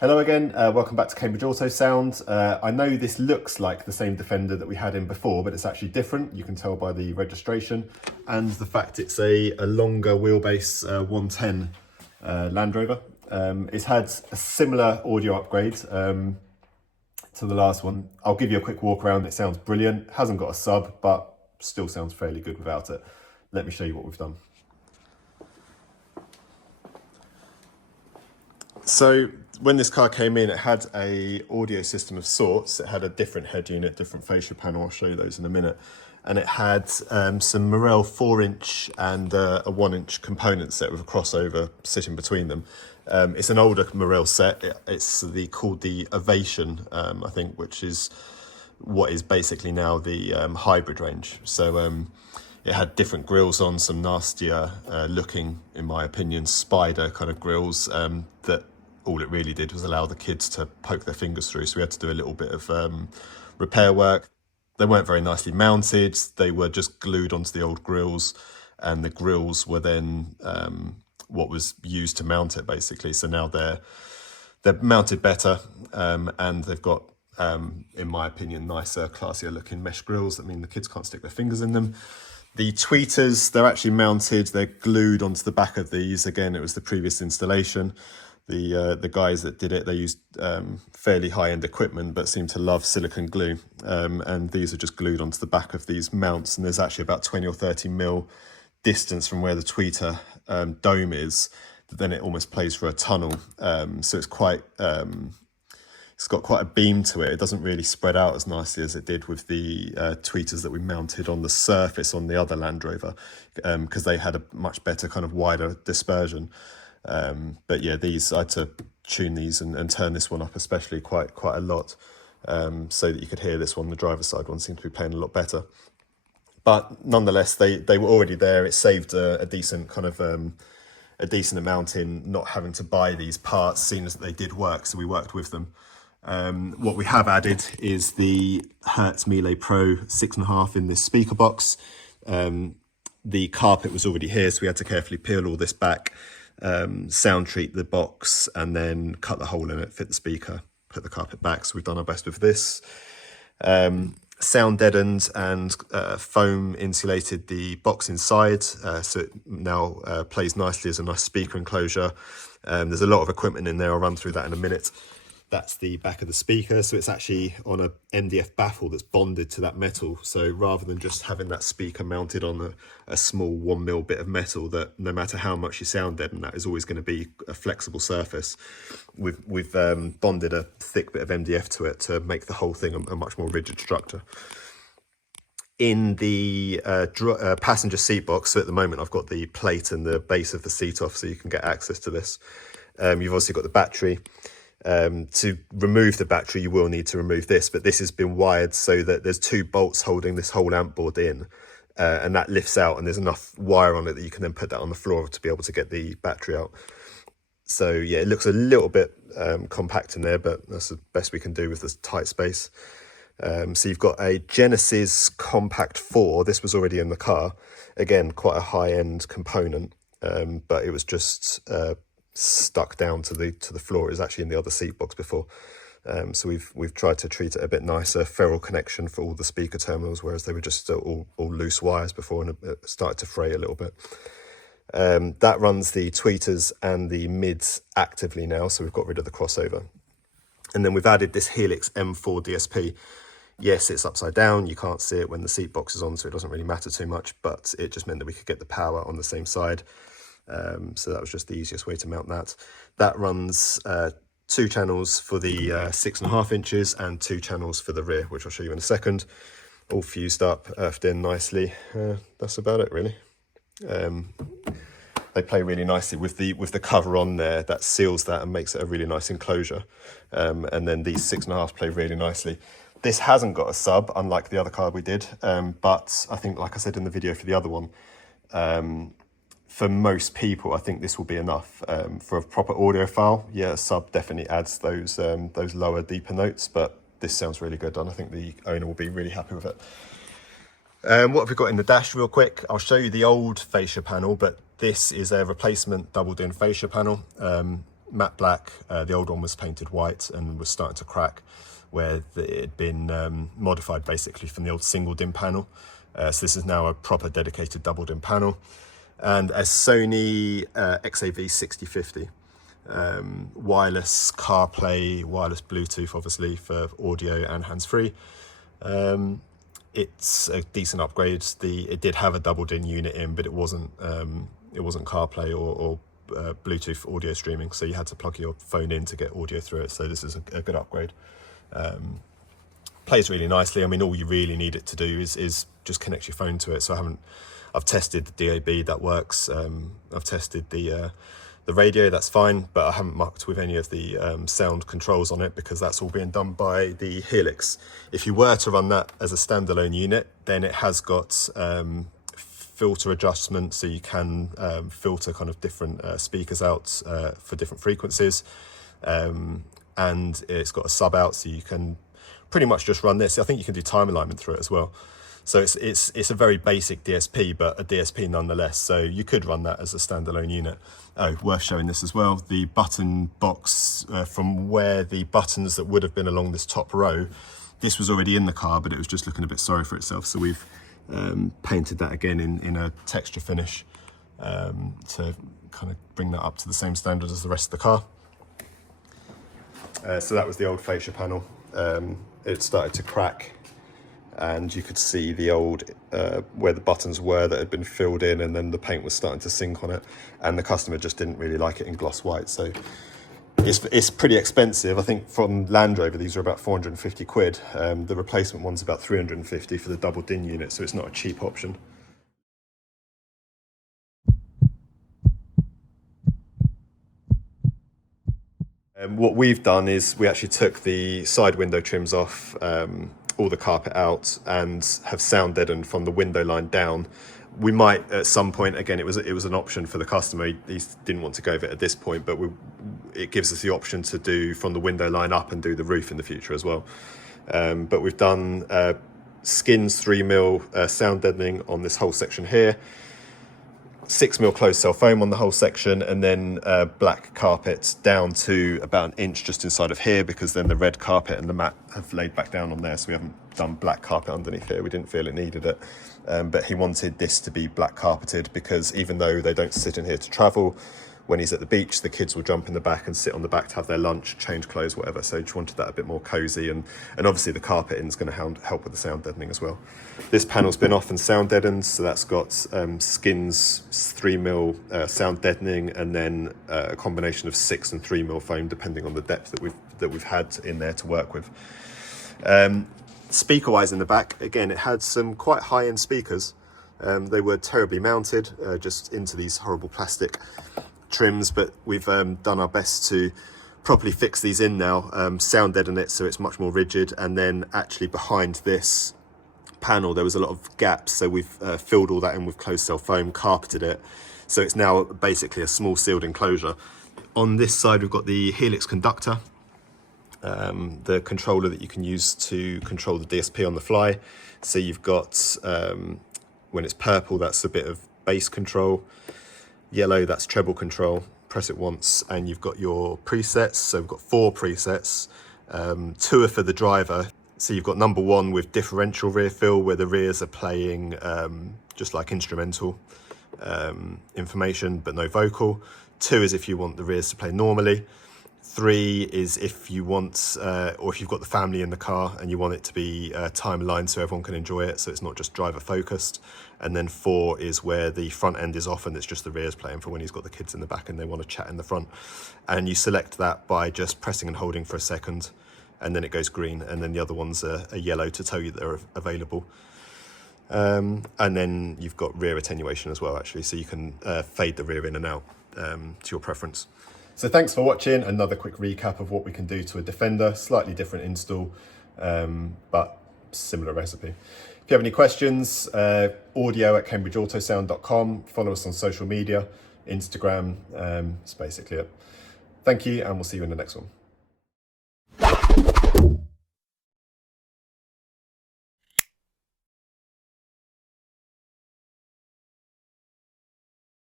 Hello again, welcome back to Cambridge Auto Sound. I know this looks like the same Defender that we had in before, but it's actually different. You can tell by the registration and the fact it's a longer wheelbase 110 Land Rover. It's had a similar audio upgrade to the last one. I'll give you a quick walk around. It sounds brilliant. Hasn't got a sub, but still sounds fairly good without it. Let me show you what we've done. So when this car came in, it had a audio system of sorts. It had a different head unit, different fascia panel. I'll show you those in a minute. And it had some Morel 4-inch and a 1-inch component set with a crossover sitting between them. It's an older Morel set. It's called the Ovation, I think, which is what is basically now the hybrid range. So it had different grills on, some nastier looking, in my opinion, spider kind of grills that all it really did was allow the kids to poke their fingers through. So we had to do a little bit of repair work. They weren't very nicely mounted. They were just glued onto the old grills, and the grills were then what was used to mount it, basically. So now they're mounted better, and they've got, in my opinion, nicer, classier looking mesh grills that mean the kids can't stick their fingers in them. The tweeters, they're actually mounted, they're glued onto the back of these. Again, it was the previous installation. The guys that did it, they used fairly high-end equipment, but seem to love silicone glue. And these are just glued onto the back of these mounts. And there's actually about 20 or 30 mil distance from where the tweeter dome is. Then it almost plays for a tunnel. So it's quite, it's got quite a beam to it. It doesn't really spread out as nicely as it did with the tweeters that we mounted on the surface on the other Land Rover, because they had a much better kind of wider dispersion. But yeah, these, I had to tune these and turn this one up especially quite a lot, so that you could hear this one. The driver's side one seemed to be playing a lot better. But nonetheless, they were already there. It saved a decent kind of a decent amount in not having to buy these parts, seeing as they did work, so we worked with them. What we have added is the Hertz Mille Pro 6.5 in this speaker box. The carpet was already here, so we had to carefully peel all this back, sound treat the box, and then cut the hole in it, fit the speaker, put the carpet back. So we've done our best with this. Sound deadened and foam insulated the box inside, so it now plays nicely as a nice speaker enclosure. There's a lot of equipment in there. I'll run through that in a minute. That's the back of the speaker, so it's actually on a MDF baffle that's bonded to that metal. So rather than just having that speaker mounted on a small 1mm bit of metal that no matter how much you sound deaden, that is always going to be a flexible surface, we've bonded a thick bit of MDF to it to make the whole thing a much more rigid structure. In the passenger seat box, so at the moment I've got the plate and the base of the seat off so you can get access to this. You've also got the battery. To remove the battery, you will need to remove this, but this has been wired so that there's 2 bolts holding this whole amp board in, and that lifts out, and there's enough wire on it that you can then put that on the floor to be able to get the battery out. So yeah, it looks a little bit compact in there, but that's the best we can do with this tight space. So you've got a Genesis Compact 4. This was already in the car. Again, quite a high-end component, but it was just stuck down to the floor. It was actually in the other seat box before. So we've tried to treat it a bit nicer. Ferrule connection for all the speaker terminals, whereas they were just all loose wires before, and it started to fray a little bit. That runs the tweeters and the mids actively now, so we've got rid of the crossover. And then we've added this Helix M4 DSP. Yes, it's upside down. You can't see it when the seat box is on, so it doesn't really matter too much, but it just meant that we could get the power on the same side. So that was just the easiest way to mount that. That runs 2 channels for the 6.5 inches and 2 channels for the rear, which I'll show you in a second. All fused up, earthed in nicely. That's about it, really. They play really nicely with the cover on there. That seals that and makes it a really nice enclosure. And then these 6.5s play really nicely. This hasn't got a sub, unlike the other car we did, but I think, like I said in the video for the other one, for most people, I think this will be enough. For a proper audiophile, yeah, a sub definitely adds those lower, deeper notes, but this sounds really good, and I think the owner will be really happy with it. What have we got in the dash real quick? I'll show you the old fascia panel, but this is a replacement doubled in fascia panel. matte black. The old one was painted white and was starting to crack, where it had been modified basically from the old single DIN panel. So this is now a proper dedicated double DIN panel. And a Sony XAV6050. Wireless CarPlay, wireless Bluetooth obviously for audio and hands-free. It's a decent upgrade. It did have a double DIN unit in, but it wasn't CarPlay or Bluetooth audio streaming, so you had to plug your phone in to get audio through it. So this is a good upgrade. Plays really nicely. I mean, all you really need it to do is just connect your phone to it. So I've tested the DAB, that works. I've tested the radio, that's fine, but I haven't mucked with any of the sound controls on it because that's all being done by the Helix. If you were to run that as a standalone unit, then it has got filter adjustment, so you can filter kind of different speakers out for different frequencies, and it's got a sub out, so you can pretty much just run this. I think you can do time alignment through it as well. So it's a very basic DSP, but a DSP nonetheless. So you could run that as a standalone unit. Oh, worth showing this as well. The button box, from where the buttons that would have been along this top row, this was already in the car, but it was just looking a bit sorry for itself. So we've painted that again in a texture finish to kind of bring that up to the same standard as the rest of the car. So that was the old fascia panel. It started to crack, and you could see the old where the buttons were that had been filled in, and then the paint was starting to sink on it, and the customer just didn't really like it in gloss white. So it's pretty expensive. I think from Land Rover these are about 450 quid. The replacement one's about 350 for the double DIN unit, so it's not a cheap option. What we've done is we actually took the side window trims off, all the carpet out, and have sound deadened from the window line down. We might at some point, again, it was an option for the customer. He didn't want to go with it at this point, but it gives us the option to do from the window line up and do the roof in the future as well. But we've done skins 3mm sound deadening on this whole section here, 6mm closed cell foam on the whole section, and then black carpet down to about 1 inch just inside of here, because then the red carpet and the mat have laid back down on there, so we haven't done black carpet underneath here. We didn't feel it needed it, but he wanted this to be black carpeted because even though they don't sit in here to travel, when he's at the beach, the kids will jump in the back and sit on the back to have their lunch, change clothes, whatever. So just wanted that a bit more cozy, and obviously the carpeting is going to help with the sound deadening as well. This panel's been off and sound deadened, so that's got skins 3mm sound deadening, and then a combination of 6 and 3mm foam, depending on the depth that we've had in there to work with. Speaker-wise in the back, again, it had some quite high-end speakers. They were terribly mounted, just into these horrible plastic trims, but we've done our best to properly fix these in now, sound deaden it so it's much more rigid, and then actually behind this panel there was a lot of gaps, so we've filled all that in with closed cell foam, carpeted it, so it's now basically a small sealed enclosure. On this side we've got the Helix conductor, the controller that you can use to control the DSP on the fly. So you've got, when it's purple, that's a bit of bass control, yellow, that's treble control, press it once, and you've got your presets. So we've got 4 presets, 2 are for the driver. So you've got number 1 with differential rear fill, where the rears are playing just like instrumental information, but no vocal. 2 is if you want the rears to play normally. 3 is if you want, or if you've got the family in the car and you want it to be time aligned so everyone can enjoy it, so it's not just driver focused. And then 4 is where the front end is off and it's just the rears playing, for when he's got the kids in the back and they want to chat in the front. And you select that by just pressing and holding for a second, and then it goes green, and then the other ones are yellow to tell you they're available. And then you've got rear attenuation as well, actually, so you can fade the rear in and out to your preference. So thanks for watching. Another quick recap of what we can do to a Defender. Slightly different install, but similar recipe. If you have any questions, audio@cambridgeautosound.com. Follow us on social media, Instagram. That's basically it. Thank you, and we'll see you in the next one.